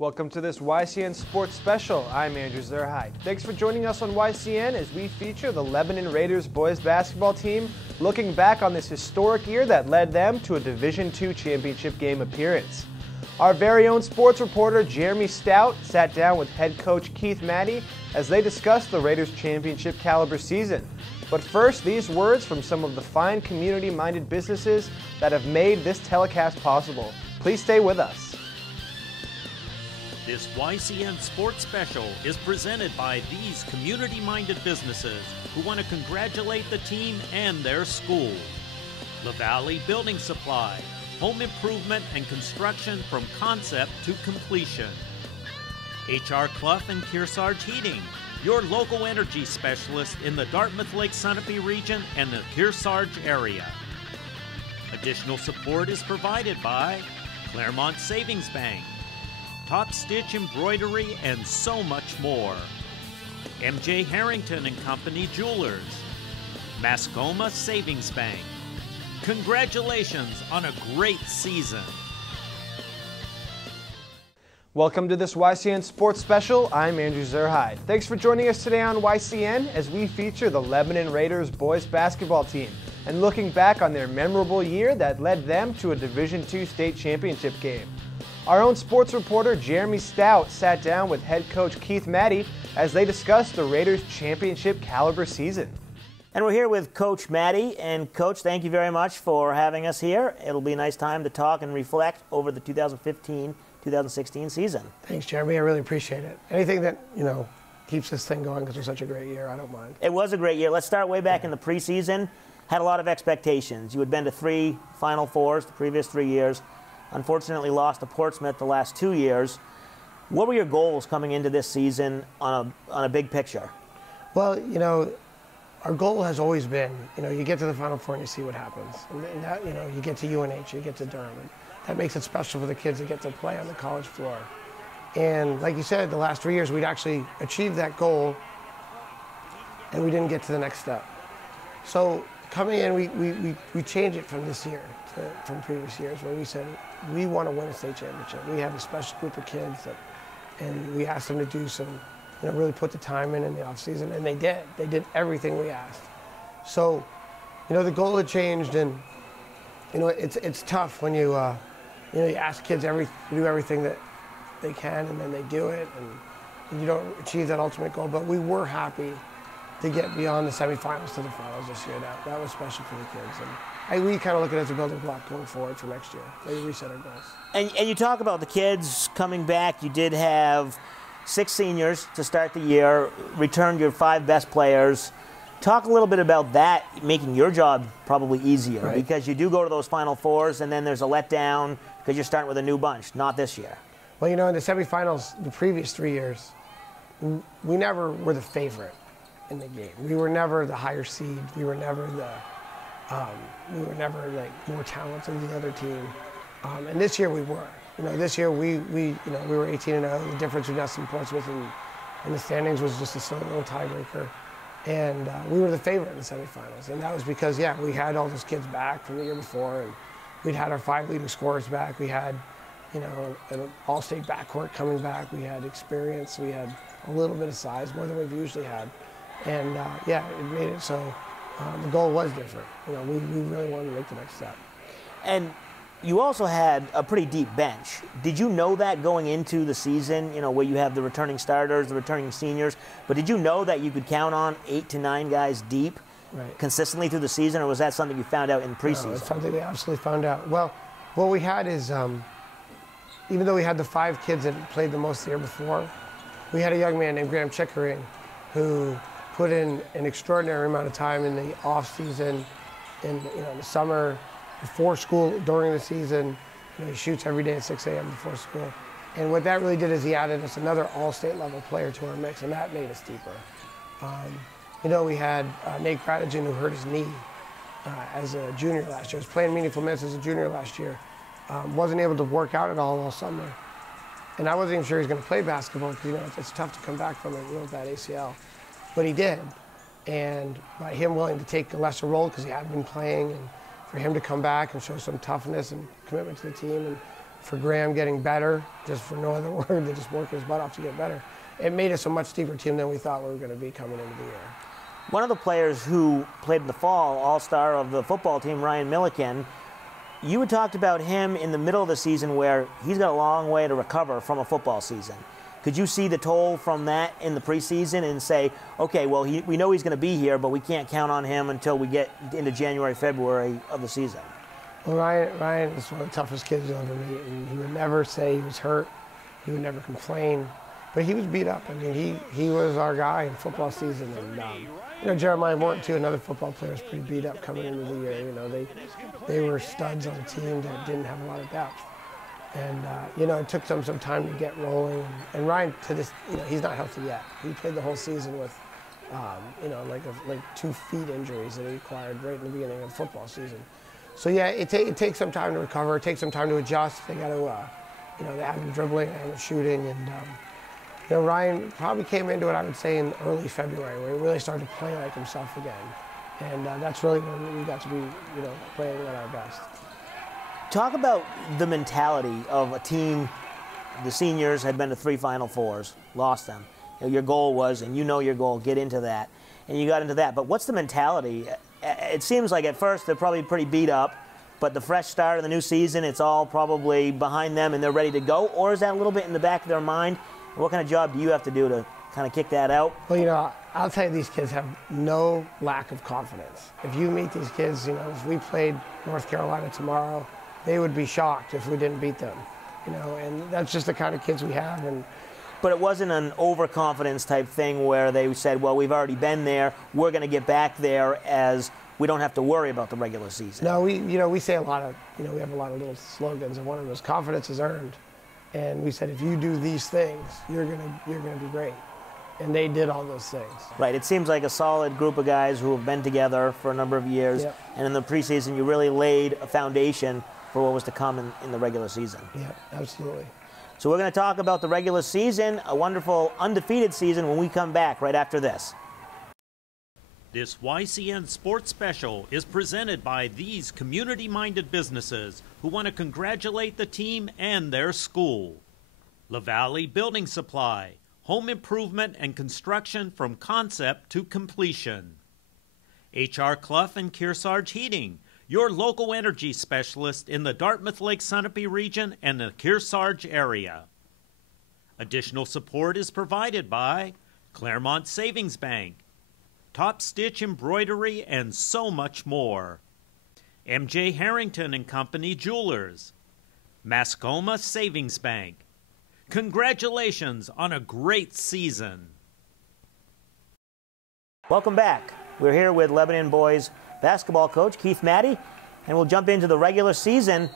Welcome to this YCN Sports Special. I'm Andrew Zerhide. Thanks for joining us on YCN as we feature the Lebanon Raiders boys basketball team looking back on this historic year that led them to a Division II championship game appearance. Our very own sports reporter Jeremy Stout sat down with head coach Keith Maddie as they discussed the Raiders' championship caliber season. But first, these words from some of the fine community-minded businesses that have made this telecast possible. Please stay with us. This YCN Sports Special is presented by these community-minded businesses who want to congratulate the team and their school. La Valley Building Supply, home improvement and construction from concept to completion. H.R. Clough and Kearsarge Heating, your local energy specialist in the Dartmouth Lake Sunapee region and the Kearsarge area. Additional support is provided by Claremont Savings Bank, Top Stitch Embroidery, and so much more. M.J. Harrington and Company Jewelers, Mascoma Savings Bank. Congratulations on a great season. Welcome to this YCN Sports Special. I'm Andrew Zerhide. Thanks for joining us today on YCN as we feature the Lebanon Raiders boys basketball team and looking back on their memorable year that led them to a Division II state championship game. Our own sports reporter Jeremy Stout sat down with head coach Keith Maddie as they discussed the Raiders' championship caliber season. And we're here with Coach Maddie. And Coach, thank you very much for having us here. It'll be a nice time to talk and reflect over the 2015-2016 season. Thanks, Jeremy. I really appreciate it. Anything that, keeps this thing going because it was such a great year, I don't mind. It was a great year. Let's start way back in the preseason. Had a lot of expectations. You had been to 3 Final Fours the previous 3 years. Unfortunately lost to Portsmouth the last 2 years. What were your goals coming into this season on a big picture? Well, our goal has always been, you get to the Final Four and you see what happens. And that, you get to UNH, you get to Durham. And that makes it special for the kids that get to play on the college floor. And like you said, the last 3 years we'd actually achieved that goal and we didn't get to the next step. So coming in, we changed it from this year from previous years where we said, we want to win a state championship. We have a special group of kids and we asked them to do some, really put the time in the off season, and they did. They did everything we asked. So, the goal had changed, and it's tough when you ask kids to do everything that they can, and then they do it, and you don't achieve that ultimate goal. But we were happy to get beyond the semifinals to the finals this year. That was special for the kids. And we kind of look at it as a building block going forward for next year. Maybe reset our goals. And you talk about the kids coming back. You did have 6 seniors to start the year, returned your 5 best players. Talk a little bit about that, making your job probably easier, right? Because you do go to those Final Fours and then there's a letdown because you're starting with a new bunch, not this year. Well, in the semifinals the previous 3 years, we never were the favorite in the game. We were never the higher seed. We were never more talented than the other team. And this year we were. This year we were 18-0. The difference between us and Portsmouth in the standings was just a little tiebreaker. And we were the favorite in the semifinals. And that was because, we had all those kids back from the year before, and we'd had our 5 leading scorers back. We had, an all-state backcourt coming back. We had experience. We had a little bit of size, more than we've usually had. And it made it so the goal was different. We really wanted to make the next step. And you also had a pretty deep bench. Did you know that going into the season, where you have the returning starters, the returning seniors, but did you know that you could count on 8 to 9 guys deep consistently through the season, or was that something you found out in preseason? No, it's something we absolutely found out. Well, what we had is, even though we had the 5 kids that played the most the year before, we had a young man named Graham Chickering who put in an extraordinary amount of time in the off season, in the summer, before school, during the season. He shoots every day at 6 a.m. before school. And what that really did is he added us another all-state level player to our mix, and that made us deeper. We had Nate Gratigen, who hurt his knee as a junior last year. He was playing meaningful minutes as a junior last year. Wasn't able to work out at all summer. And I wasn't even sure he was going to play basketball because, it's tough to come back from a real bad ACL. But he did. And by him willing to take a lesser role because he hadn't been playing, and for him to come back and show some toughness and commitment to the team, and for Graham getting better, just for no other word than just working his butt off to get better. It made us a much deeper team than we thought we were going to be coming into the year. One of the players who played in the fall, all-star of the football team, Ryan Milliken, you had talked about him in the middle of the season where he's got a long way to recover from a football season. Could you see the toll from that in the preseason and say, okay, well, we know he's going to be here, but we can't count on him until we get into January, February of the season? Well, Ryan is one of the toughest kids you'll ever meet, and he would never say he was hurt. He would never complain, but he was beat up. I mean, he was our guy in football season, and Jeremiah Morton too, another football player, was pretty beat up coming into the year. They were studs on a team that didn't have a lot of depth, and it took them some time to get rolling. And Ryan, to this, he's not healthy yet. He played the whole season with, like 2 feet injuries that he acquired right in the beginning of the football season. So yeah, it takes some time to recover. It takes some time to adjust. They got to, they have him dribbling, they have him shooting, and Ryan probably came into it, I would say, in early February, where he really started to play like himself again, and that's really when we got to be, playing at our best. Talk about the mentality of a team. The seniors had been to 3 Final Fours, lost them. Your goal was, and your goal, get into that, and you got into that. But what's the mentality? It seems like at first they're probably pretty beat up, but the fresh start of the new season, it's all probably behind them and they're ready to go? Or is that a little bit in the back of their mind? What kind of job do you have to do to kind of kick that out? Well, I'll tell you, these kids have no lack of confidence. If you meet these kids, if we played North Carolina tomorrow, they would be shocked if we didn't beat them, and that's just the kind of kids we have. But it wasn't an overconfidence type thing where they said, well, we've already been there, we're going to get back there as we don't have to worry about the regular season. No, we say a lot of, we have a lot of little slogans, and one of those, confidence is earned. And we said, if you do these things, you're gonna be great. And they did all those things. Right, it seems like a solid group of guys who have been together for a number of years. Yep. And in the preseason, you really laid a foundation for what was to come in the regular season. Yeah, absolutely. So we're going to talk about the regular season, a wonderful undefeated season, when we come back right after this. This YCN Sports Special is presented by these community-minded businesses who want to congratulate the team and their school. LaValle Building Supply, home improvement and construction from concept to completion. H.R. Clough and Kearsarge Heating, your local energy specialist in the Dartmouth Lake Sunapee region and the Kearsarge area. Additional support is provided by Claremont Savings Bank, Top Stitch Embroidery, and so much more. M.J. Harrington and Company Jewelers, Mascoma Savings Bank. Congratulations on a great season. Welcome back. We're here with Lebanon boys basketball coach Keith Maddie, and we'll jump into the regular season.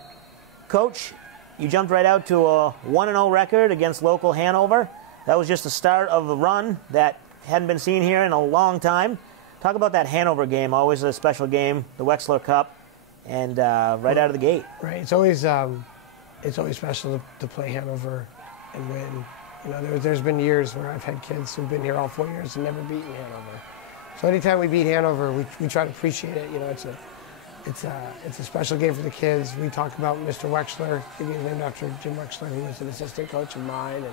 Coach, you jumped right out to a 1-0 record against local Hanover. That was just the start of a run that hadn't been seen here in a long time. Talk about that Hanover game, always a special game, the Wexler Cup, and right out of the gate. Right, it's always special to play Hanover and win. There's been years where I've had kids who've been here all 4 years and never beaten Hanover. So anytime we beat Hanover, we try to appreciate it. It's a special game for the kids. We talk about Mr. Wexler, he's named after Jim Wexler, who was an assistant coach of mine and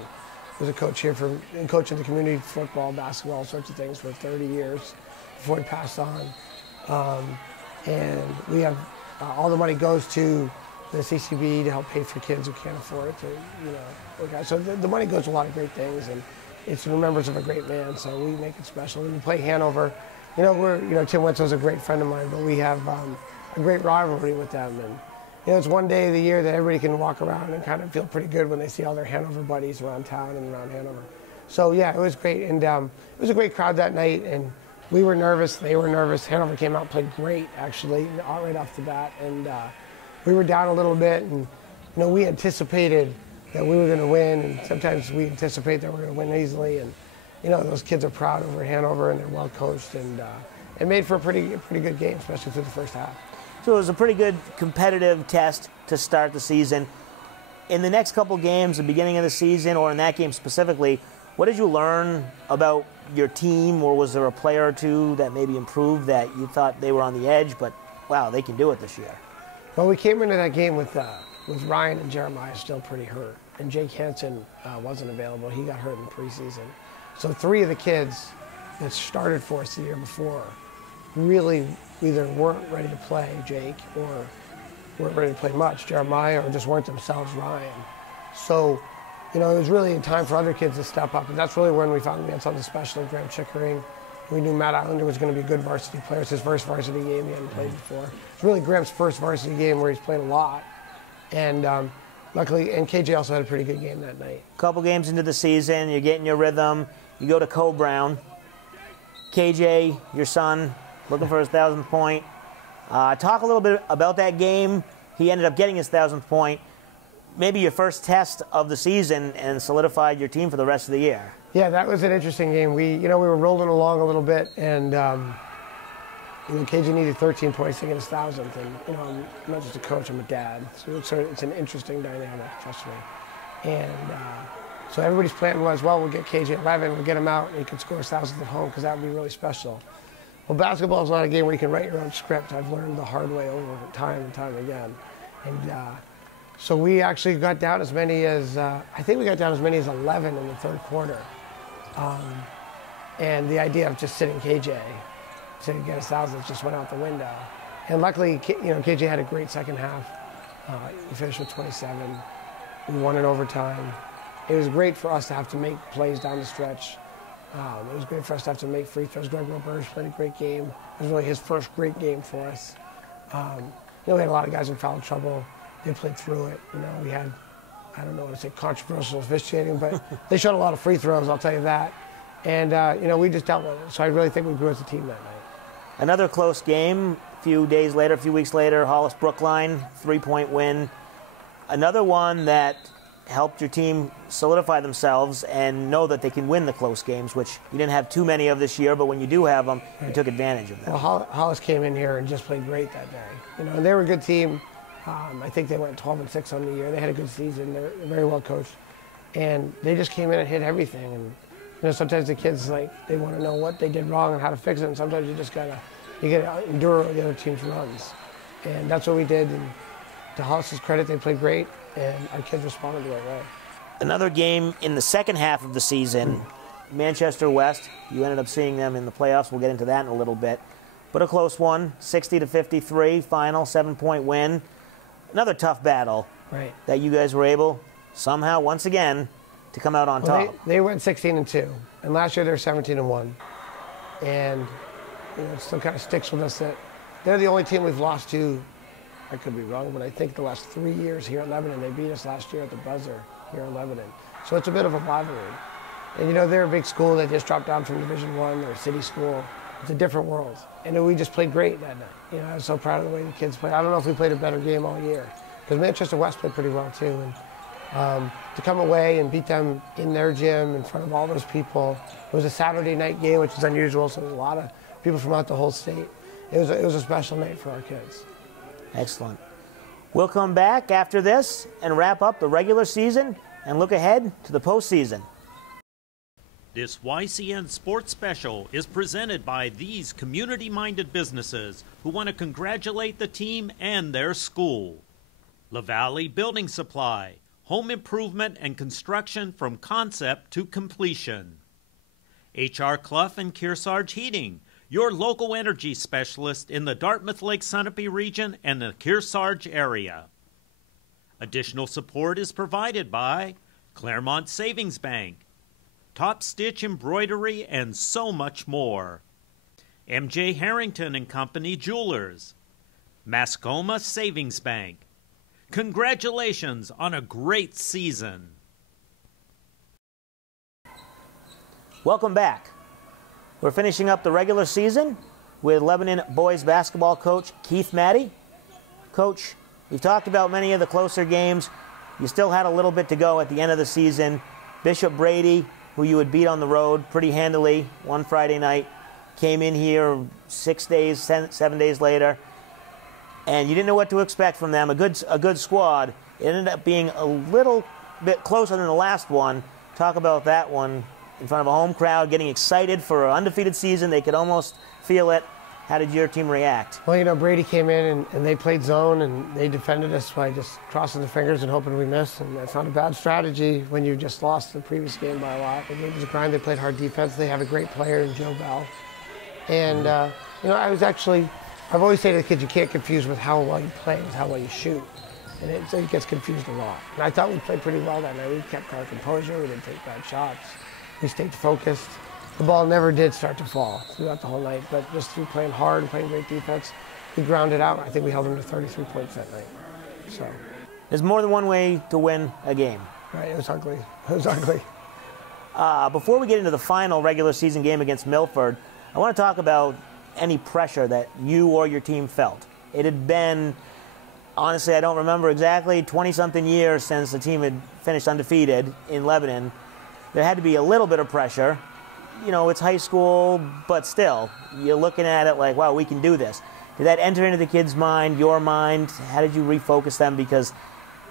was a coach here and coaching the community football, basketball, all sorts of things for 30 years before he passed on. And we have all the money goes to the CCB to help pay for kids who can't afford it to work out. So the money goes to a lot of great things, and it's in remembrance of a great man, so we make it special. When we play Hanover, Tim Wenzel's a great friend of mine, but we have a great rivalry with them. And, it's one day of the year that everybody can walk around and kind of feel pretty good when they see all their Hanover buddies around town and around Hanover. So, yeah, it was great. And it was a great crowd that night, and we were nervous. They were nervous. Hanover came out and played great, actually, right off the bat. And we were down a little bit, and, we anticipated that we were going to win, and sometimes we anticipate that we're going to win easily. And those kids are proud over Hanover, and they're well coached, and it made for a pretty good game, especially through the first half. So it was a pretty good competitive test to start the season. In the next couple games, the beginning of the season, or in that game specifically, what did you learn about your team, or was there a player or two that maybe improved that you thought they were on the edge, but wow, they can do it this year? Well, we came into that game with with Ryan and Jeremiah still pretty hurt. And Jake Hansen wasn't available. He got hurt in the preseason. So 3 of the kids that started for us the year before really either weren't ready to play, Jake, or weren't ready to play much, Jeremiah, or just weren't themselves, Ryan. So, you know, it was really a time for other kids to step up, and that's really when we found we had something special in Graham Chickering. We knew Matt Islander was going to be a good varsity player. It's his first varsity game he hadn't played before. It's really Graham's first varsity game where he's played a lot. And luckily, and KJ also had a pretty good game that night. Couple games into the season, you're getting your rhythm. You go to Co-Brown. KJ, your son, looking for his 1,000th point. Talk a little bit about that game. He ended up getting his 1,000th point. Maybe your first test of the season and solidified your team for the rest of the year. Yeah, that was an interesting game. We were rolling along a little bit, and KJ needed 13 points to get his 1,000th. And I'm not just a coach; I'm a dad. So it's an interesting dynamic, trust me. And so everybody's plan was, well, we'll get KJ 11, we'll get him out, and he can score his 1,000th at home because that would be really special. Well, basketball is not a game where you can write your own script. I've learned the hard way over time and time again. And so we actually got down as many as, I think we got down as many as 11 in the third quarter. And the idea of just sitting KJ to get his 1,000th just went out the window. And luckily, KJ had a great second half. He finished with 27. We won in overtime. It was great for us to have to make plays down the stretch. It was great for us to have to make free throws. Greg Roberge played a great game. It was really his first great game for us. We had a lot of guys in foul trouble. They played through it. We had, I don't know what to say, controversial officiating, but they shot a lot of free throws, I'll tell you that. And, we just dealt with it. So I really think we grew as a team that night. Another close game, a few weeks later, Hollis Brookline, 3-point win. Another one that helped your team solidify themselves and know that they can win the close games, which you didn't have too many of this year, but when you do have them, you took advantage of them. Well, Hollis came in here and just played great that day. And they were a good team. I think they went 12-6 on the year. They had a good season. They're very well coached. And they just came in and hit everything. And sometimes the kids, they want to know what they did wrong and how to fix it. And sometimes you gotta endure the other team's runs. And that's what we did. And to Hollis's credit, they played great. And our kids responded the right way. Another game in the second half of the season, Manchester West. You ended up seeing them in the playoffs. We'll get into that in a little bit. But a close one, 60-53, final 7-point win. Another tough battle that you guys were able, somehow, once again, to come out on top. They went 16-2, and last year they were 17-1. And it still kind of sticks with us that they're the only team we've lost to. I could be wrong, but I think the last 3 years here at Lebanon, they beat us last year at the buzzer here in Lebanon. So it's a bit of a rivalry. And they're a big school. They just dropped down from Division I. They're a city school. It's a different world. And we just played great that night. I was so proud of the way the kids played. I don't know if we played a better game all year, because Manchester West played pretty well too. And to come away and beat them in their gym in front of all those people, it was a Saturday night game, which is unusual. So there's a lot of people from out the whole state. It was a special night for our kids. Excellent. We'll come back after this and wrap up the regular season and look ahead to the postseason. This YCN Sports Special is presented by these community-minded businesses who want to congratulate the team and their school. LaValle Building Supply, home improvement and construction from concept to completion. H.R. Clough and Kearsarge Heating, your local energy specialist in the Dartmouth Lake Sunapee region and the Kearsarge area. Additional support is provided by Claremont Savings Bank, Top Stitch Embroidery, and so much more. M.J. Harrington and Company Jewelers, Mascoma Savings Bank. Congratulations on a great season. Welcome back. We're finishing up the regular season with Lebanon boys basketball coach Keith Maddie. Coach, we've talked about many of the closer games. You still had a little bit to go at the end of the season. Bishop Brady, who you had beat on the road pretty handily one Friday night, came in here 7 days later, and you didn't know what to expect from them. A good squad. It ended up being a little bit closer than the last one. Talk about that one in front of a home crowd, getting excited for an undefeated season. They could almost feel it. How did your team react? Well, you know, Brady came in and they played zone and they defended us by just crossing the fingers and hoping we missed. And that's not a bad strategy when you just lost the previous game by a lot. The game was a grind. They played hard defense. They have a great player in Joe Bell. And, you know, I've always said to the kids, you can't confuse with how well you play with how well you shoot. And it gets confused a lot. And I thought we played pretty well that night. We kept our composure. We didn't take bad shots. We stayed focused. The ball never did start to fall throughout the whole night, but just through playing hard and playing great defense, we grounded out. I think we held them to 33 points that night. So there's more than one way to win a game. Right, it was ugly. It was ugly. Before we get into the final regular season game against Milford, I want to talk about any pressure that you or your team felt. It had been, honestly, I don't remember exactly, 20-something years since the team had finished undefeated in Lebanon. There had to be a little bit of pressure. You know, it's high school, but still, you're looking at it like, wow, we can do this. Did that enter into the kids' mind, your mind? How did you refocus them? Because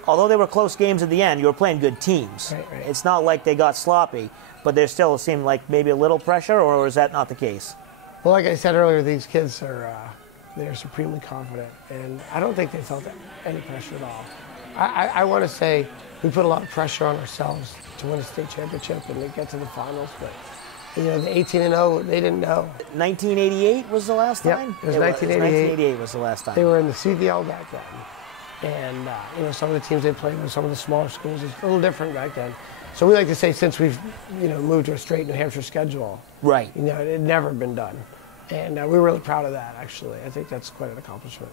although they were close games at the end, you were playing good teams. Right. It's not like they got sloppy, but there still seemed like maybe a little pressure, or is that not the case? Well, like I said earlier, these kids they're supremely confident, and I don't think they felt any pressure at all. I want to say we put a lot of pressure on ourselves to win a state championship and get to the finals, but you know, the 18-0, they didn't know. 1988 was the last time? Yep, it was 1988. 1988 was the last time. They were in the CVL back then. And, you know, some of the teams they played with, some of the smaller schools, it's a little different back then. So we like to say since we've, you know, moved to a straight New Hampshire schedule, right. You know, it had never been done. And we're really proud of that, actually. I think that's quite an accomplishment.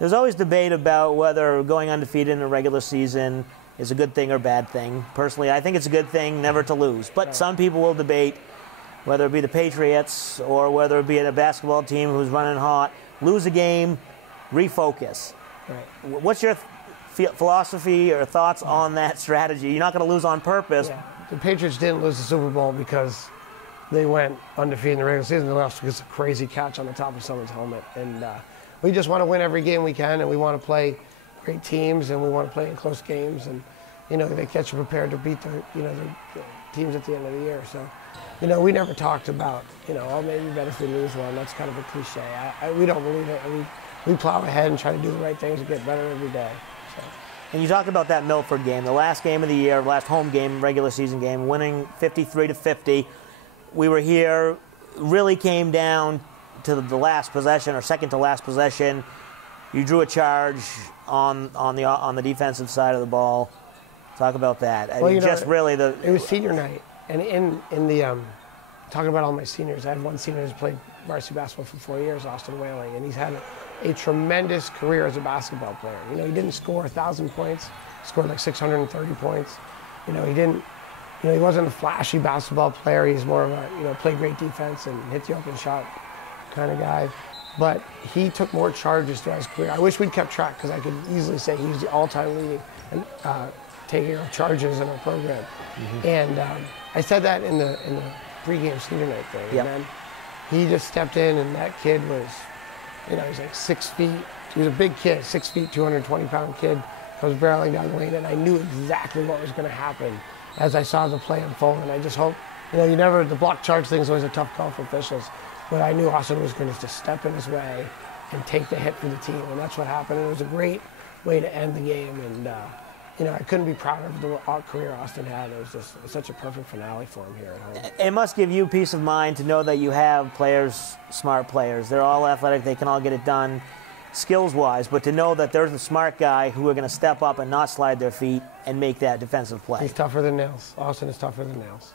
There's always debate about whether going undefeated in a regular season is a good thing or bad thing. Personally, I think it's a good thing never to lose. But some people will debate whether it be the Patriots or whether it be a basketball team who's running hot, lose a game, refocus. Right. What's your philosophy or thoughts on that strategy? You're not going to lose on purpose. Yeah. The Patriots didn't lose the Super Bowl because they went undefeated in the regular season. They lost because of a crazy catch on the top of someone's helmet. And we just want to win every game we can, and we want to play great teams, and we want to play in close games. And, you know, they get you prepared to beat the teams at the end of the year. So, you know, we never talked about, you know, oh, maybe better if we lose one. That's kind of a cliche. We don't believe it. We plow ahead and try to do the right things and get better every day. So. And you talked about that Milford game, the last game of the year, last home game, regular season game, winning 53-50. We were here, really came down to the last possession or second to last possession. You drew a charge on the defensive side of the ball. Talk about that. Well, you know, it was senior night, and in the talking about all my seniors, I had one senior who's played varsity basketball for 4 years, Austin Whaley, and he's had a tremendous career as a basketball player. You know, he didn't score 1,000 points, he scored like 630 points. You know, he wasn't a flashy basketball player. He's more of a, you know, play great defense and hit the open shot kind of guy. But he took more charges throughout his career. I wish we'd kept track because I could easily say he was the all-time leading and taking of charges in our program. Mm-hmm. And I said that in the pregame senior night thing. Yep. And then he just stepped in, and that kid was, you know, he's like 6 feet. He was a big kid, 6 feet, 220-pound kid. I was barreling down the lane, and I knew exactly what was going to happen as I saw the play unfold. And I just hope, you know, the block charge thing is always a tough call for officials. But I knew Austin was going to just step in his way and take the hit for the team, and that's what happened. And it was a great way to end the game, and you know, I couldn't be prouder of the career Austin had. It was just such a perfect finale for him here at home. It must give you peace of mind to know that you have players, smart players. They're all athletic. They can all get it done skills-wise, but to know that there's a smart guy who are going to step up and not slide their feet and make that defensive play. He's tougher than nails. Austin is tougher than nails.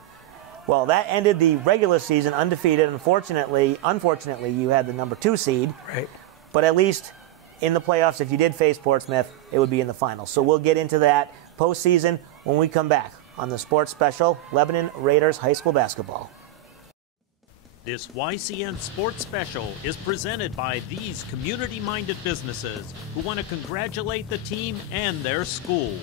Well, that ended the regular season undefeated. Unfortunately, you had the number 2 seed. Right. But at least in the playoffs, if you did face Portsmouth, it would be in the finals. So we'll get into that postseason when we come back on the Sports Special, Lebanon Raiders High School Basketball. This YCN Sports Special is presented by these community-minded businesses who want to congratulate the team and their school.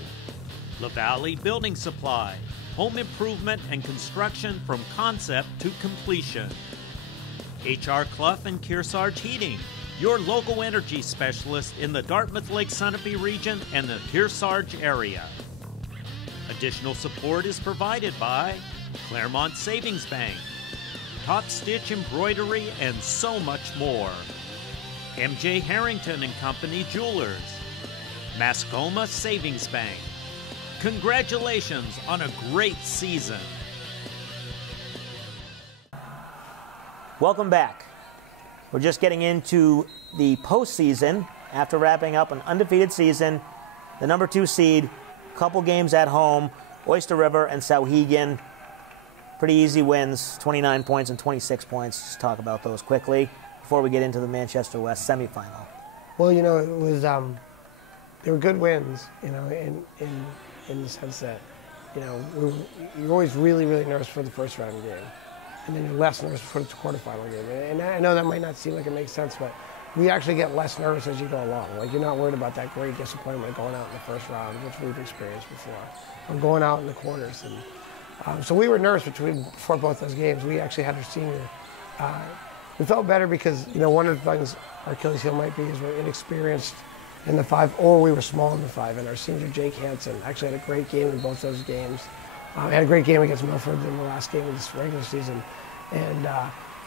LaValley Building Supply, home improvement and construction from concept to completion. H.R. Clough and Kearsarge Heating, your local energy specialist in the Dartmouth Lake Sunapee region and the Kearsarge area. Additional support is provided by Claremont Savings Bank, top stitch embroidery, and so much more. MJ Harrington and Company Jewelers, Mascoma Savings Bank. Congratulations on a great season. Welcome back. We're just getting into the postseason after wrapping up an undefeated season. The number 2 seed, couple games at home, Oyster River and Sauhegan. Pretty easy wins, 29 points and 26 points. Just talk about those quickly before we get into the Manchester West semifinal. Well, you know, it was they were good wins, you know, in the sense that, you know, you're always really, really nervous for the first round game, and then you're less nervous for the quarterfinal game. And I know that might not seem like it makes sense, but we actually get less nervous as you go along. Like, you're not worried about that great disappointment going out in the first round, which we've experienced before, or going out in the quarters. And so we were nervous before both those games. We actually had our senior. We felt better because, you know, one of the things our Achilles heel might be is we're inexperienced in the 5, or we were small in the 5. And our senior, Jake Hansen, actually had a great game in both those games. Had a great game against Milford in the last game of this regular season. And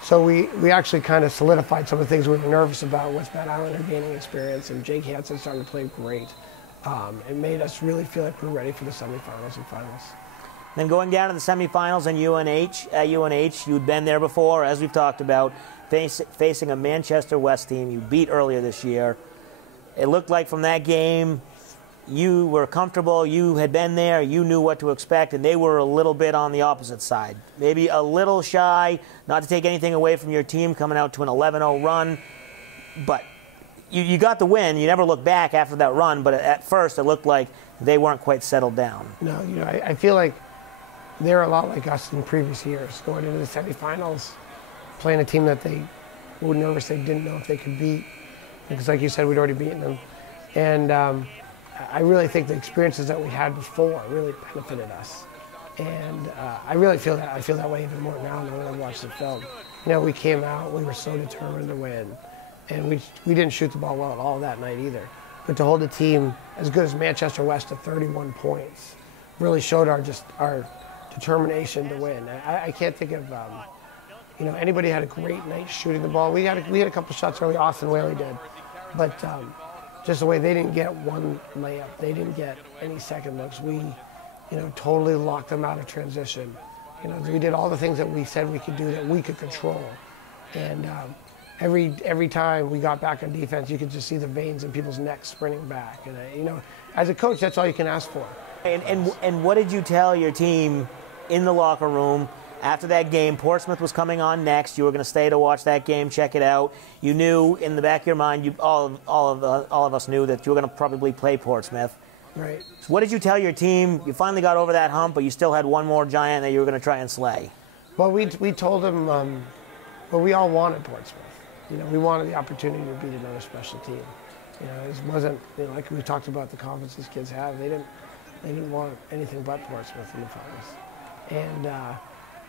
so we actually kind of solidified some of the things we were nervous about, with Matt Islander gaining experience and Jake Hansen starting to play great. It made us really feel like we were ready for the semifinals and finals. Then going down to the semifinals in UNH, at UNH, you'd been there before, as we've talked about, facing a Manchester West team you beat earlier this year. It looked like from that game you were comfortable, you had been there, you knew what to expect, and they were a little bit on the opposite side. Maybe a little shy, not to take anything away from your team coming out to an 11-0 run, but you got the win. You never looked back after that run, but at first it looked like they weren't quite settled down. No, you know, I feel like they're a lot like us in previous years, going into the semifinals, playing a team that they were nervous they didn't know if they could beat, because like you said, we'd already beaten them. And I really think the experiences that we had before really benefited us. And I really feel that. I feel that way even more now when I watch the film. You know, we came out, we were so determined to win. And we didn't shoot the ball well at all that night either. But to hold a team as good as Manchester West to 31 points really showed our determination to win. I can't think of, you know, anybody had a great night shooting the ball. We had a couple shots early, Austin Whaley did. But just the way they didn't get one layup, they didn't get any second looks. We, you know, totally locked them out of transition. You know, we did all the things that we said we could do that we could control. And every time we got back on defense, you could just see the veins in people's necks sprinting back. And you know, as a coach, that's all you can ask for. And what did you tell your team in the locker room after that game? Portsmouth was coming on next. You were going to stay to watch that game, check it out. You knew in the back of your mind, all of us knew that you were going to probably play Portsmouth. Right. So what did you tell your team? You finally got over that hump, but you still had one more giant that you were going to try and slay. Well, we told them, well, we all wanted Portsmouth. You know, we wanted the opportunity to beat another special team. You know, it wasn't, you know, like we talked about the confidence these kids have. They didn't want anything but Portsmouth in the finals. And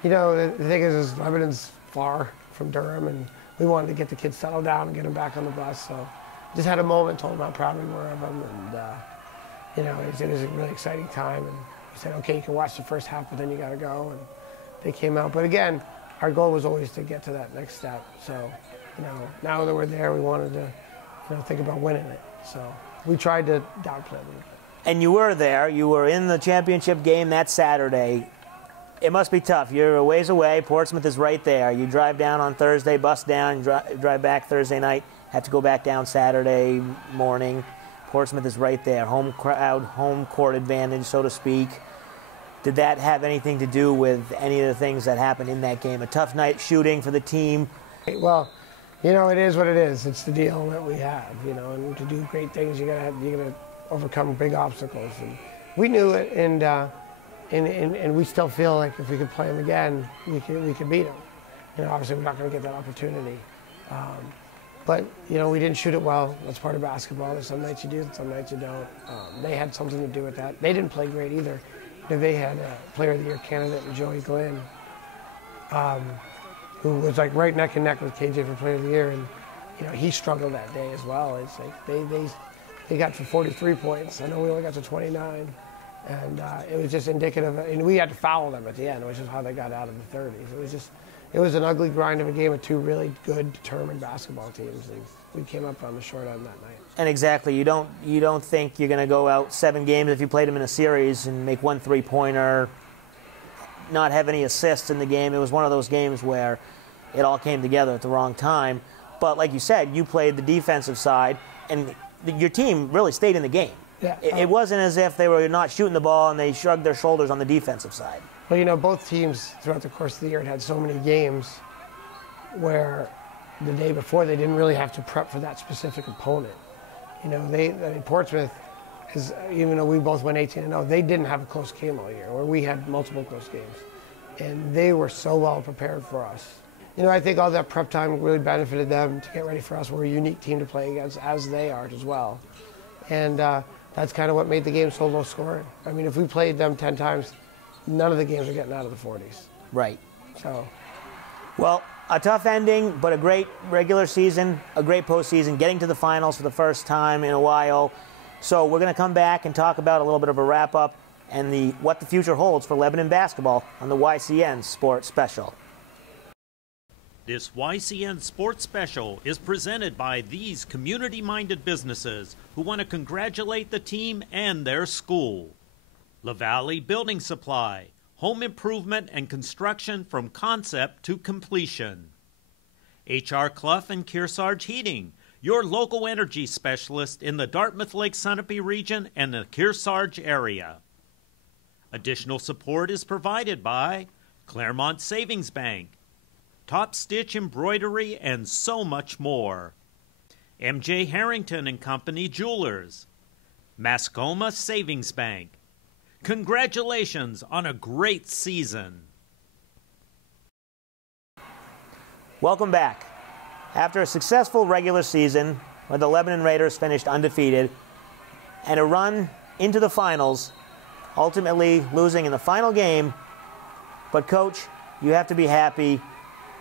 you know, the thing is Lebanon's far from Durham, and we wanted to get the kids settled down and get them back on the bus. So just had a moment, told them how proud we were of them, and you know, it was a really exciting time. And we said, okay, you can watch the first half, but then you got to go. And they came out. But again, our goal was always to get to that next step. So, you know, now that we're there, we wanted to, you know, think about winning it. So we tried to downplay it a little bit. And you were there. You were in the championship game that Saturday. It must be tough. You're a ways away. Portsmouth is right there. You drive down on Thursday, bus down, drive back Thursday night, have to go back down Saturday morning. Portsmouth is right there. Home crowd, home court advantage, so to speak. Did that have anything to do with any of the things that happened in that game? A tough night shooting for the team? Well, you know, it is what it is. It's the deal that we have, you know, and to do great things, you gotta overcome big obstacles. And we knew it, and we still feel like if we could play them again, we could beat them. You know, obviously we're not going to get that opportunity. But, you know, we didn't shoot it well. That's part of basketball. There's some nights you do, some nights you don't. They had something to do with that. They didn't play great either. You know, they had a Player of the Year candidate, Joey Glynn, who was like right neck and neck with KJ for Player of the Year. And, you know, he struggled that day as well. It's like they got to 43 points. I know we only got to 29. And it was just indicative, and we had to foul them at the end, which is how they got out of the 30s. It it was an ugly grind of a game of two really good, determined basketball teams, and we came up on the short end that night. And exactly, you don't think you're going to go out 7 games if you played them in a series and make 1 3-pointer, not have any assists in the game. It was one of those games where it all came together at the wrong time. But like you said, you played the defensive side, and your team really stayed in the game. Yeah, it wasn't as if they were not shooting the ball and they shrugged their shoulders on the defensive side. Well, you know, both teams throughout the course of the year had so many games where the day before they didn't really have to prep for that specific opponent. You know, Portsmouth, even though we both went 18-0, they didn't have a close game all year, where we had multiple close games. And they were so well prepared for us. You know, I think all that prep time really benefited them to get ready for us. We're a unique team to play against, as they are as well. And that's kind of what made the game so low scoring. I mean, if we played them 10 times, none of the games are getting out of the 40s. Right. So, well, a tough ending, but a great regular season, a great postseason, getting to the finals for the first time in a while. So we're going to come back and talk about a little bit of a wrap-up and what the future holds for Lebanon basketball on the YCN Sports Special. This YCN Sports Special is presented by these community-minded businesses who want to congratulate the team and their school. LaValle Building Supply, home improvement and construction from concept to completion. H.R. Clough and Kearsarge Heating, your local energy specialist in the Dartmouth Lake Sunapee region and the Kearsarge area. Additional support is provided by Claremont Savings Bank, Top Stitch Embroidery, and so much more. M.J. Harrington and Company Jewelers, Mascoma Savings Bank. Congratulations on a great season. Welcome back. After a successful regular season where the Lebanon Raiders finished undefeated and a run into the finals, ultimately losing in the final game, but Coach, you have to be happy,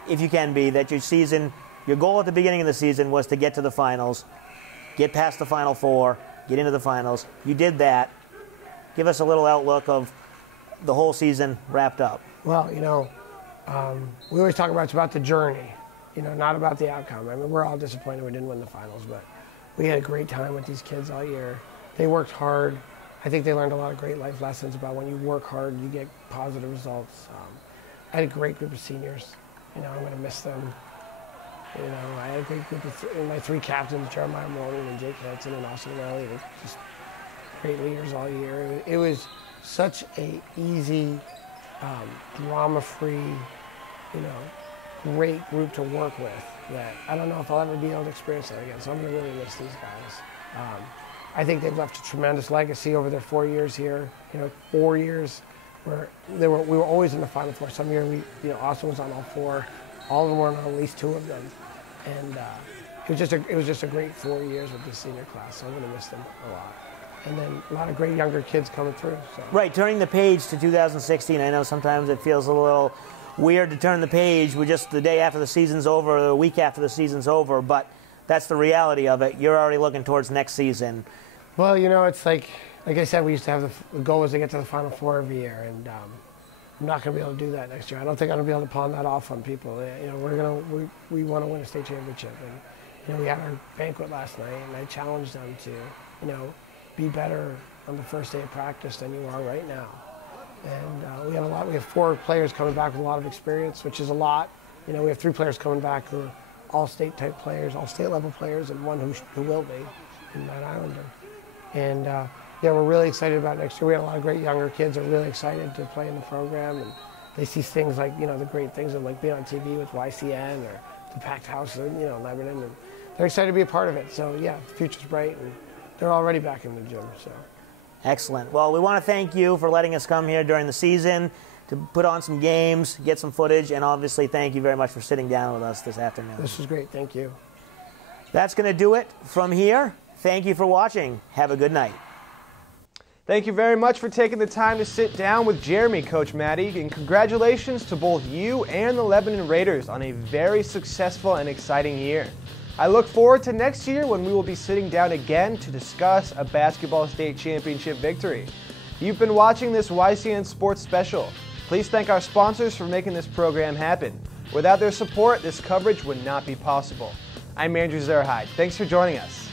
if you can be, that your goal at the beginning of the season was to get to the finals, get past the Final Four, get into the finals. You did that. Give us a little outlook of the whole season wrapped up. well, you know, we always talk about the journey, you know, not about the outcome. I mean, we're all disappointed we didn't win the finals, but we had a great time with these kids all year. They worked hard. I think they learned a lot of great life lessons about when you work hard, you get positive results. I had a great group of seniors. You know, I'm going to miss them. You know, I had a great group of my 3 captains, Jeremiah Morning and Jake Hansen and Austin Riley. They're just great leaders all year. It was such a easy, drama-free, you know, great group to work with that I don't know if I'll ever be able to experience that again. So I'm going to really miss these guys. I think they've left a tremendous legacy over their 4 years here. You know, 4 years where we were always in the Final Four. Some year Austin was on all 4. All of them were on at least 2 of them, and it was just a great 4 years with this senior class. So I'm going to miss them a lot. And then a lot of great younger kids coming through. So. Right, turning the page to 2016. I know sometimes it feels a little weird to turn the page with just the day after the season's over or the week after the season's over, but that's the reality of it. You're already looking towards next season. Well, you know, it's like I said, we used to have the goal was to get to the Final Four every year, and I'm not going to be able to do that next year. I don't think I'm going to be able to pawn that off on people. You know, we want to win a state championship, and you know, we had our banquet last night, and I challenged them to, you know, be better on the first day of practice than you are right now. And we have 4 players coming back with a lot of experience, which is a lot. You know, we have 3 players coming back who are all state type players, all state level players, and 1 who will be in Matt Islander. And yeah, we're really excited about next year. We have a lot of great younger kids who are really excited to play in the program, and they see things like, you know, the great things of like being on TV with YCN or the packed house in, you know, Lebanon, and they're excited to be a part of it. So yeah, the future's bright, and they're already back in the gym. So. Excellent. Well, we want to thank you for letting us come here during the season to put on some games, get some footage, and obviously thank you very much for sitting down with us this afternoon. This was great. Thank you. That's going to do it from here. Thank you for watching. Have a good night. Thank you very much for taking the time to sit down with Jeremy, Coach Matty, and congratulations to both you and the Lebanon Raiders on a very successful and exciting year. I look forward to next year when we will be sitting down again to discuss a basketball state championship victory. You've been watching this YCN Sports Special. Please thank our sponsors for making this program happen. Without their support, this coverage would not be possible. I'm Andrew Zerhide. Thanks for joining us.